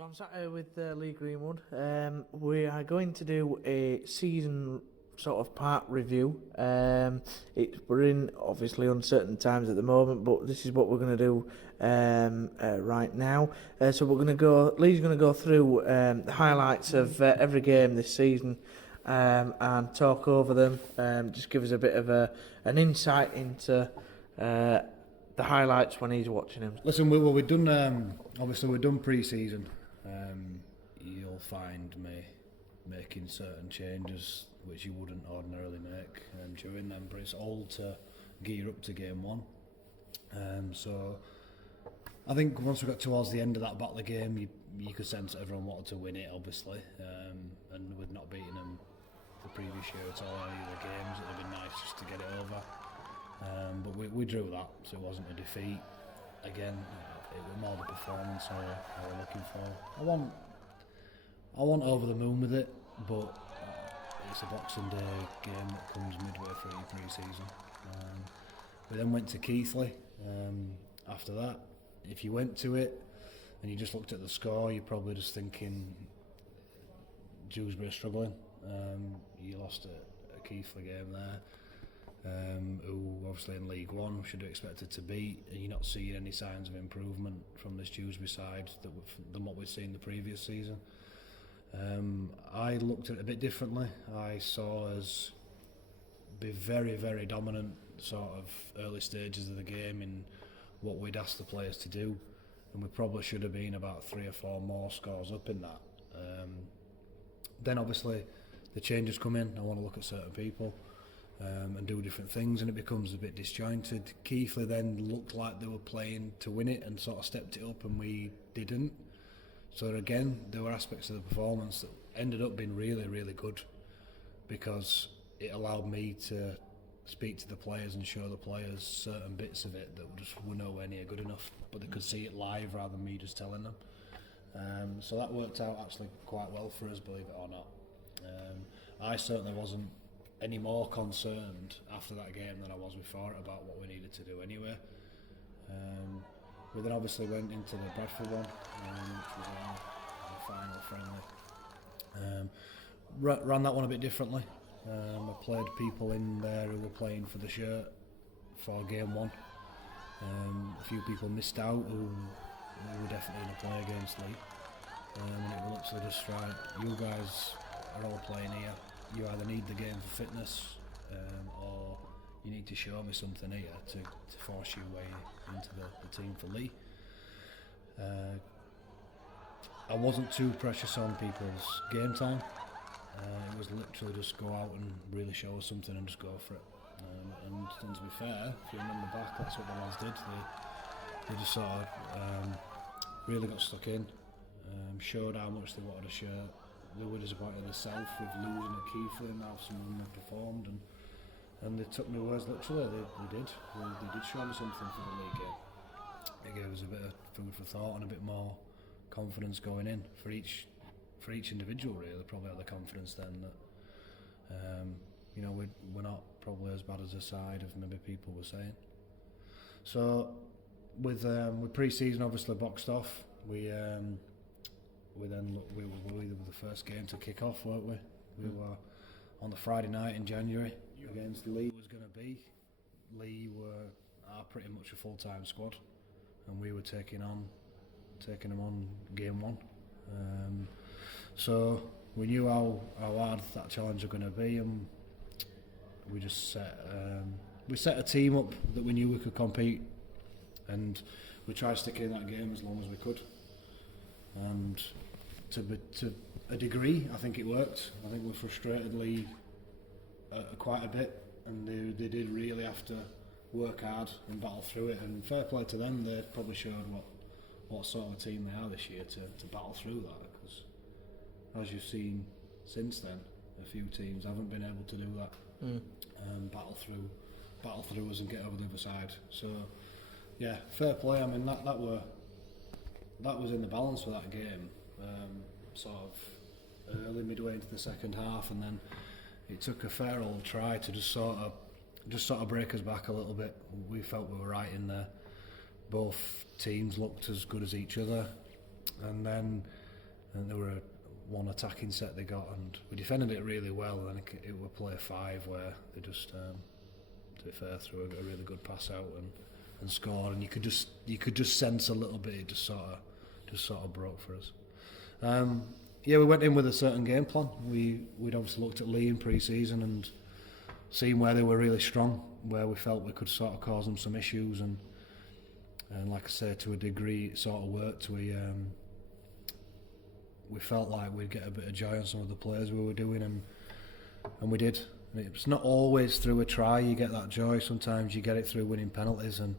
So I'm sat here with Lee Greenwood. We are going to do a season sort of part review. We're in obviously uncertain times at the moment, but this is what we're going to do right now. So we're going to go. Lee's going to go through the highlights of every game this season and talk over them. Just give us a bit of an insight into the highlights when he's watching them. Listen, we've done obviously we've done pre-season. You'll find me making certain changes which you wouldn't ordinarily make during them, but it's all to gear up to game one. So I think once we got towards the end of that battle of game, you could sense that everyone wanted to win it, obviously, and we'd not beaten them the previous year at all, any of the games. It would have been nice just to get it over. But we drew that, so it wasn't a defeat. Again, it was more the performance I was looking for. I want over the moon with it, but it's a Boxing Day game that comes midway through your pre-season. We then went to Keighley. After that, if you went to it and you just looked at the score, you're probably just thinking Dewsbury are struggling. You lost a Keighley game there. Who obviously in League One should have expected to beat, and you're not seeing any signs of improvement from this Dewsbury side than what we've seen the previous season. I looked at it a bit differently. I saw us be very, very dominant sort of early stages of the game in what we'd asked the players to do, and we probably should have been about 3 or 4 more scores up in that. Then obviously the changes come in. I want to look at certain people and do different things, and it becomes a bit disjointed. Keighley then looked like they were playing to win it and sort of stepped it up, and we didn't. So again, there were aspects of the performance that ended up being really, really good, because it allowed me to speak to the players and show the players certain bits of it that just were nowhere near good enough, but they could see it live rather than me just telling them. So that worked out actually quite well for us, believe it or not. I certainly wasn't any more concerned after that game than I was before about what we needed to do anyway. We then obviously went into the Bradford one, which was our final friendly. Ran that one a bit differently. I played people in there who were playing for the shirt for game one. A few people missed out who were definitely going to play against Leigh. And it was literally just right, you guys are all playing here. You either need the game for fitness, or you need to show me something here to force your way into the team for Leigh. I wasn't too precious on people's game time. It was literally just go out and really show us something and just go for it. And to be fair, if you remember back, that's what the lads did. They just sort of really got stuck in, showed how much they wanted a shirt. They were disappointed themselves with losing at Keighley and how some of them had performed, and they took my words literally. They did show me something for the league game. It gave us a bit of food for thought and a bit more confidence going in for each individual. Really, probably had the confidence then that we're not probably as bad as the side of maybe people were saying. So with pre-season obviously boxed off, we were the first game to kick off, weren't we? We were on the Friday night in January against Leigh. Was going to be Leigh are pretty much a full-time squad, and we were taking them on game one. So we knew how hard that challenge was going to be, and we just set a team up that we knew we could compete, and we tried sticking in that game as long as we could. And to a degree, I think it worked. I think we frustrated Leigh quite a bit, and they did really have to work hard and battle through it. And fair play to them, they probably showed what sort of a team they are this year to battle through that. Because as you've seen since then, a few teams haven't been able to do that. Battle through us and get over the other side. So yeah, fair play. I mean that was in the balance for that game, sort of early midway into the second half, and then it took a fair old try to just sort of break us back a little bit. We felt we were right in there. Both teams looked as good as each other, and then and there were one attacking set they got, and we defended it really well. And then it would play 5 where they just, to be fair, threw a really good pass out and scored, and you could just sense a little bit. It just sort of broke for us. We went in with a certain game plan. We'd obviously looked at Leigh in pre-season and seen where they were really strong, where we felt we could sort of cause them some issues, and like I say, to a degree it sort of worked. We felt like we'd get a bit of joy on some of the plays we were doing, and we did. It's not always through a try you get that joy. Sometimes you get it through winning penalties, and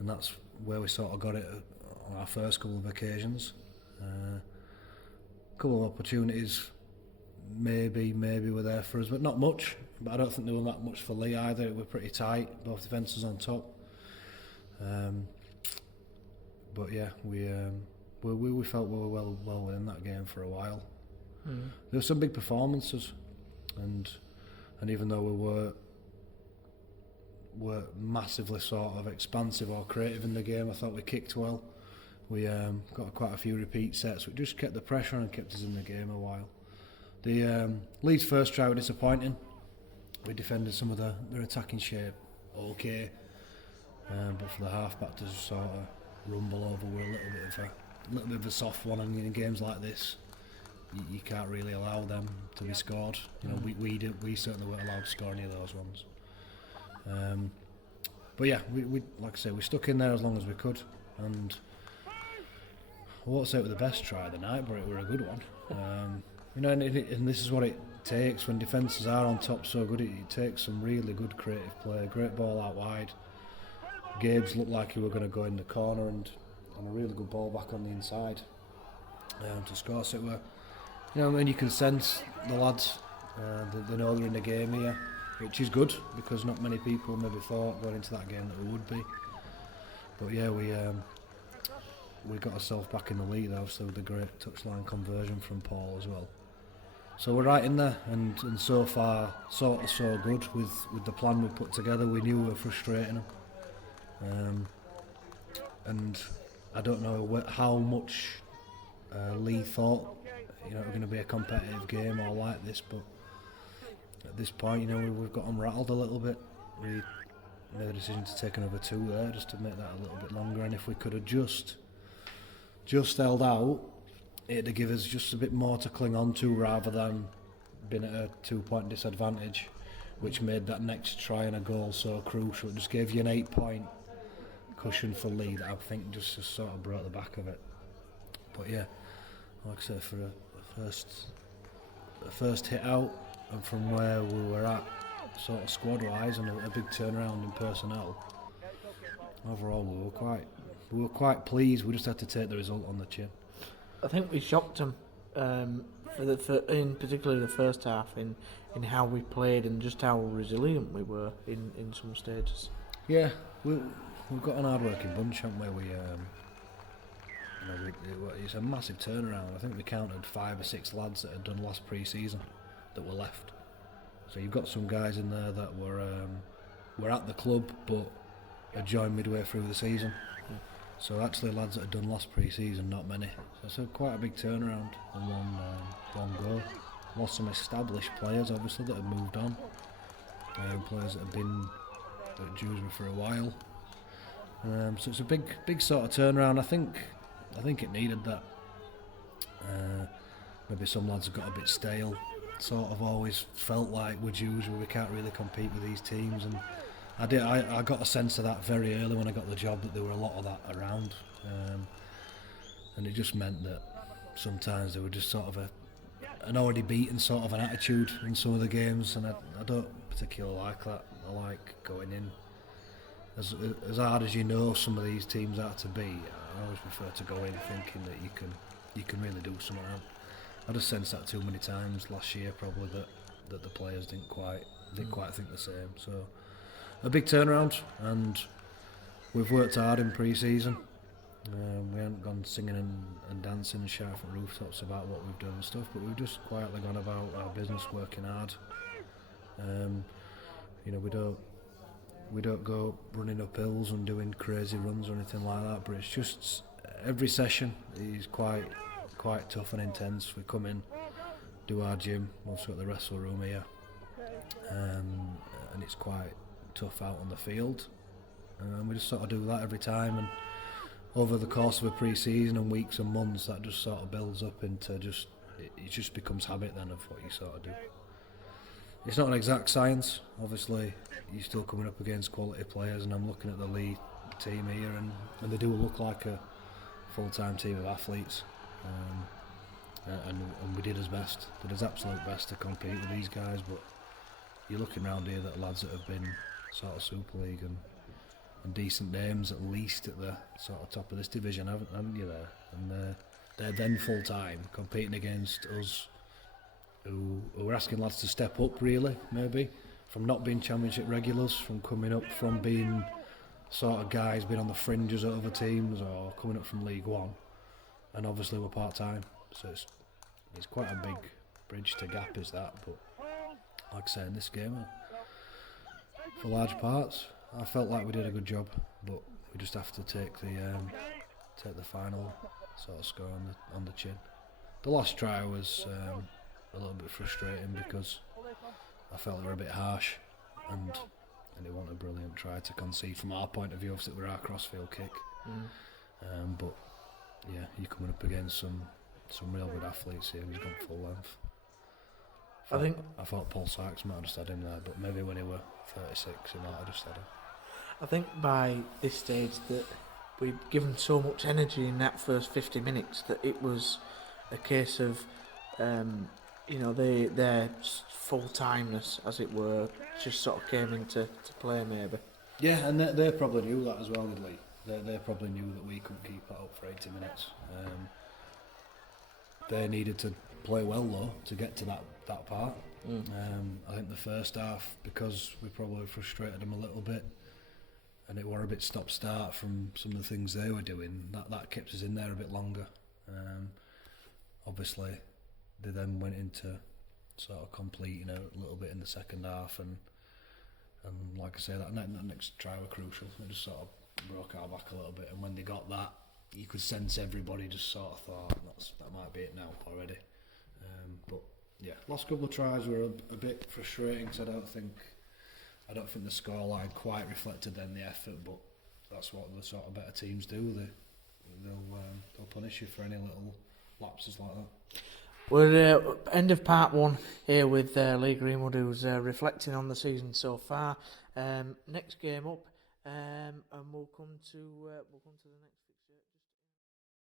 that's where we sort of got it on our first couple of occasions. A couple of opportunities maybe were there for us, but not much. But I don't think there were that much for Leigh either. It were pretty tight, both defences on top. But yeah, we felt we were well within that game for a while. There were some big performances, and even though we were massively sort of expansive or creative in the game, I thought we kicked well. We got quite a few repeat sets, which just kept the pressure on and kept us in the game a while. The Leeds' first try were disappointing. We defended some of their attacking shape okay, but for the half-back to sort of rumble over, we're a little bit of a soft one, and in games like this, you can't really allow them to be scored. You know, we certainly weren't allowed to score any of those ones. But yeah, we like I say, we stuck in there as long as we could, and I won't say it was the best try of the night, but it were a good one. And this is what it takes when defences are on top so good. It takes some really good creative play, great ball out wide. Gabe's looked like he were going to go in the corner, and a really good ball back on the inside to score. So it were, and you can sense the lads, they know they're in the game here, which is good because not many people maybe thought going into that game that we would be. But yeah, we got ourselves back in the lead, obviously, with the great touchline conversion from Paul as well. So we're right in there, and so far so good with the plan we put together. We knew we were frustrating them, and I don't know how much Leigh thought it was going to be a competitive game or like this, but at this point, we've got them rattled a little bit. We made the decision to take another 2 there just to make that a little bit longer, and if we could have just held out, it'd give us just a bit more to cling on to rather than being at a 2-point disadvantage, which made that next try and a goal so crucial. It just gave you an 8-point cushion for Leigh that I think just sort of brought the back of it. But yeah, like I said, for a first hit out, and from where we were at sort of squad wise, and a big turnaround in personnel, overall we were quite pleased. We just had to take the result on the chin. I think we shocked them, in particularly the first half, in how we played and just how resilient we were in some stages. Yeah, we've got an hard-working bunch, haven't we? It's a massive turnaround. I think we counted 5 or 6 lads that had done last pre-season that were left. So you've got some guys in there that were at the club but had joined midway through the season. So actually lads that had done last pre-season, not many. So it's quite a big turnaround in one go. Lost some established players obviously that had moved on. Players that have been at Dewsbury for a while. So it's a big sort of turnaround. I think it needed that. Maybe some lads have got a bit stale. Sort of always felt like with Dewsbury we can't really compete with these teams, and I got a sense of that very early when I got the job, that there were a lot of that around, and it just meant that sometimes there were just sort of an already beaten sort of an attitude in some of the games, and I don't particularly like that. I like going in as hard as some of these teams are to be. I always prefer to go in thinking that you can really do something. I just sensed that too many times last year, probably, that the players didn't quite think the same. So a big turnaround, and we've worked hard in pre-season. We haven't gone singing and dancing and shouting from rooftops about what we've done and stuff, but we've just quietly gone about our business, working hard. We don't go running up hills and doing crazy runs or anything like that, but it's just every session is quite quite tough and intense. We come in, do our gym, we've also got the wrestle room here, and it's quite tough out on the field. We just sort of do that every time, and over the course of a pre-season and weeks and months, that just sort of builds up into it just becomes habit then of what you sort of do. It's not an exact science, obviously. You're still coming up against quality players, and I'm looking at the Leigh team here, and they do look like a full-time team of athletes. And we did his absolute best to compete with these guys, but you're looking around here at lads that have been sort of Super League and decent names at least at the sort of top of this division, haven't you there? And they're then full-time competing against us who are asking lads to step up, really, maybe, from not being championship regulars, from coming up from being sort of guys being on the fringes of other teams or coming up from League One, and obviously we're part-time, so it's quite a big bridge to gap, is that. But like I say, in this game, for large parts, I felt like we did a good job, but we just have to take the final sort of score on the chin. The last try was a little bit frustrating because I felt they were a bit harsh, and it wasn't a brilliant try to concede from our point of view. Obviously, it was our crossfield kick, but yeah, you're coming up against some real good athletes here. He's gone full length. I thought Paul Sykes might have just had him there, but maybe when he were 36, he might have just had him. I think by this stage that we'd given so much energy in that first 50 minutes that it was a case of, their full-timeness, as it were, just sort of came into play maybe. Yeah, and they probably knew that as well, did Leigh? They probably knew that we couldn't keep that up for 80 minutes. They needed to play well though to get to that part. I think the first half, because we probably frustrated them a little bit, and it were a bit stop-start from some of the things they were doing, that kept us in there a bit longer. Obviously, they then went into sort of completing a little bit in the second half, and like I say, that next try were crucial. It just sort of broke our back a little bit, and when they got that, you could sense everybody just sort of thought that might be it now already. But yeah, last couple of tries were a bit frustrating because I don't think the scoreline quite reflected then the effort, but that's what the sort of better teams do. They'll punish you for any little lapses like that. We're end of part one here with Lee Greenwood, who's reflecting on the season so far. Next game up, and we'll come to the next.